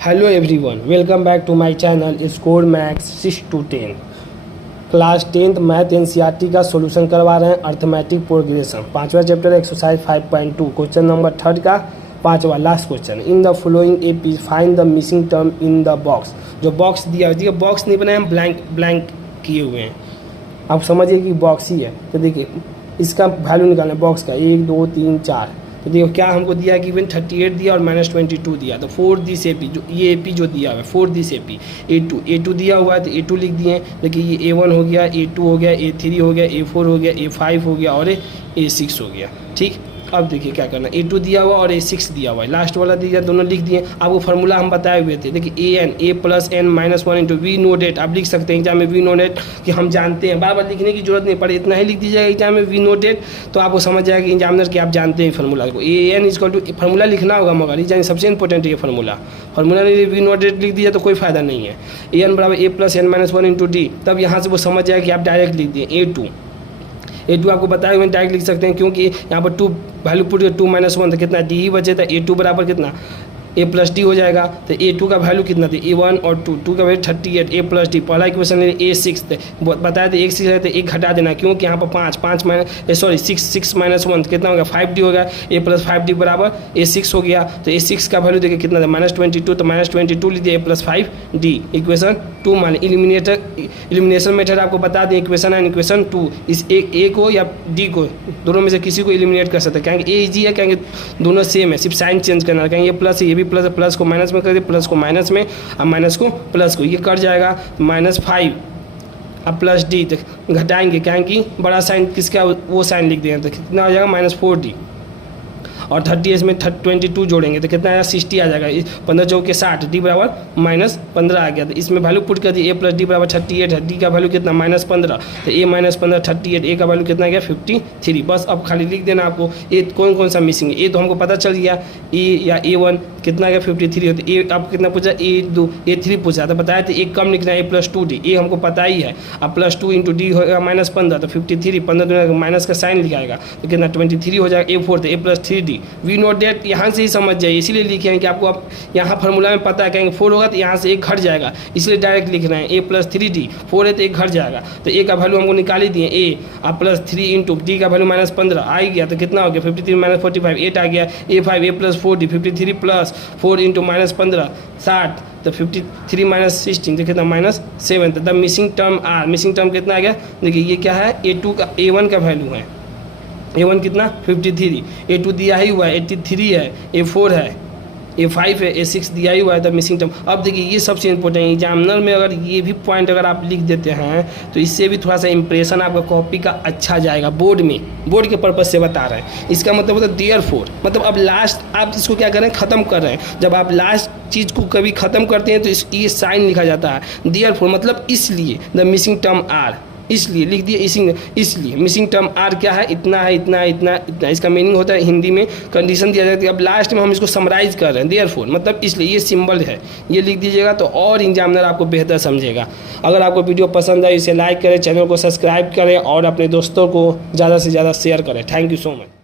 Hello everyone, welcome back to my channel score maths 6 to 10। Class 10th math NCERT का solution करवा रहे हैं arithmetic progression, 5वां chapter exercise 5.2 question number 3 का 5वां last question. In the following AP find the missing term in the box. जो box दिया हुआ है, बॉक्स नहीं बनाए, हम ब्लैंक किए हुए हैं। आप समझिए कि बॉक्स ही है। तो देखिए इसका वैल्यू निकालना है बॉक्स का, 1 2 3 4। तो देखो क्या हमको दिया कि इवन 38 दिया और -22 दिया। तो 4 दिस ए पी, जो ये ए पी जो दिया हुआ है 4 दिस ए पी A2 दिया हुआ है तो A2 लिख दिए। देखिए ये A1 हो गया, A2 हो गया, A3 हो गया, A4 हो गया, A5 हो गया और A6 हो गया। ठीक, अब देखिए क्या करना, A2 दिया हुआ और A6 दिया हुआ है, लास्ट वाला दिया, दोनों लिख दिए। आपको फार्मूला हम बताए हुए थे, देखिए A + n - 1 into we know that. आप लिख सकते हैं एग्जाम में वी नो डेट कि हम जानते हैं, बार बार लिखने की जरूरत नहीं पड़े, इतना ही लिख दीजिएगा एग्जाम में वी नो डेट, तो आपको समझ जाएगा कि एग्जामिनर कि आप जानते हैं फार्मूला को। AN = फार्मूला लिखना होगा, मगर ये जानिए सबसे इंपॉर्टेंट है ये फार्मूला नहीं, वी नो डेट लिख दिया तो कोई फायदा नहीं है। AN = A + n - 1 into D, तब यहाँ से वो समझ जाएगा कि आप डायरेक्ट लिख दिए A2 आपको बताया हुए डायरेक्ट लिख सकते हैं, क्योंकि यहाँ पर 2 वैल्यू पुट 2 - 1 तो कितना डी ही बचे था। A2 बराबर कितना A + D हो जाएगा। तो A2 का वैल्यू कितना था, A1 और 2 का वैल्यू 38, A + D। पहला इक्वेशन A6 बताया था, 1 6 है तो 1 घटा देना, क्योंकि यहाँ पर 6 - 1 कितना हो गया 5D हो गया। A + 5D बराबर A6 हो गया। तो A6 का वैल्यू देखिए कितना था -22, तो -22 लीजिए A + 5D। इक्वेशन 2 मान इलिमिनेशन मेथड आपको बता दें, इक्वेशन 1 इक्वेशन 2, इस A को या D को दोनों में से किसी को एलिमिनेट कर सकते हैं। कहेंगे A ईजी है, कहेंगे दोनों सेम है, सिर्फ साइन चेंज करना है। कहेंगे ये प्लस ये भी प्लस को माइनस में कर दिए, प्लस को माइनस में, अब माइनस को प्लस को, ये कट जाएगा -5 अब +D। तो घटाएंगे, क्या कि बड़ा साइन किसका वो साइन लिख देंगे, तो कितना हो जाएगा -4D। और 30 में 22 जोड़ेंगे तो कितना आएगा 60 आ जाएगा। 15 चौक के 60, D बराबर -15 आ गया। तो इसमें वैल्यू पुट कर दिए, A + D बराबर 38 है, D का वैल्यू कितना -15, तो A - 15 38, A का वैल्यू कितना गया 53। बस अब खाली लिख देना आपको A कौन सा मिसिंग है। A तो हमको पता चल गया, A या A1 कितना गया 53 होता है। A आपको कितना पूछा, A2 A3 पूछा, तो बताया था एक कम लिखना है A + 2D। A हमको पता ही है, अब +2 इंटू D होगा -15, तो 53, 15 माइनस का साइन लिखाएगा तो कितना 23 हो जाएगा। A4 तो A + 3D। We know date यहाँ से ही समझ जाइए, इसीलिए लिखे हैं कि आपको अब यहाँ फार्मूला में पता है, कहेंगे 4 होगा तो यहाँ से 1 घट जाएगा, इसलिए डायरेक्ट लिख रहे हैं A + 3D। 4 है तो 1 घट जाएगा, तो A का वैल्यू हमको निकाल ही दिए। A अब +3 इंटू D का वैल्यू -15 आ ही गया, तो कितना हो गया 53 - 45 8 आ गया। A5 A + 4D 53 + 4 इंटू -15 60, तो 53 - 16 तो कितना -7। तो the missing term R, missing term कितना आ गया, देखिए ये क्या है, A2 का A1 का वैल्यू है, A1 कितना 53, A2 दिया ही हुआ है 83 है, A4 है, A5 है, A6 दिया ही हुआ है। द मिसिंग टर्म, अब देखिए ये सबसे इंपॉर्टेंट है, एग्जामिनर में अगर ये भी पॉइंट अगर आप लिख देते हैं तो इससे भी थोड़ा सा इंप्रेशन आपका कॉपी का अच्छा जाएगा बोर्ड में, बोर्ड के पर्पज से बता रहे हैं। इसका मतलब होता है देयरफॉर, मतलब अब लास्ट आप इसको क्या कर रहे हैं, ख़त्म कर रहे हैं। जब आप लास्ट चीज़ को कभी ख़त्म करते हैं तो ये साइन लिखा जाता है देयरफॉर, मतलब इसलिए द मिसिंग टर्म R, इसलिए लिख दिए इसलिए मिसिंग टर्म R क्या है, इतना है, इतना इतना इतना। इसका मीनिंग होता है हिंदी में कंडीशन दिया जाती है। अब लास्ट में हम इसको समराइज कर रहे हैं देयरफॉर, मतलब इसलिए ये सिंबल है, ये लिख दीजिएगा तो और एग्जामिनर आपको बेहतर समझेगा। अगर आपको वीडियो पसंद आए इसे लाइक करें, चैनल को सब्सक्राइब करें और अपने दोस्तों को ज़्यादा से ज़्यादा शेयर करें। Thank you so much.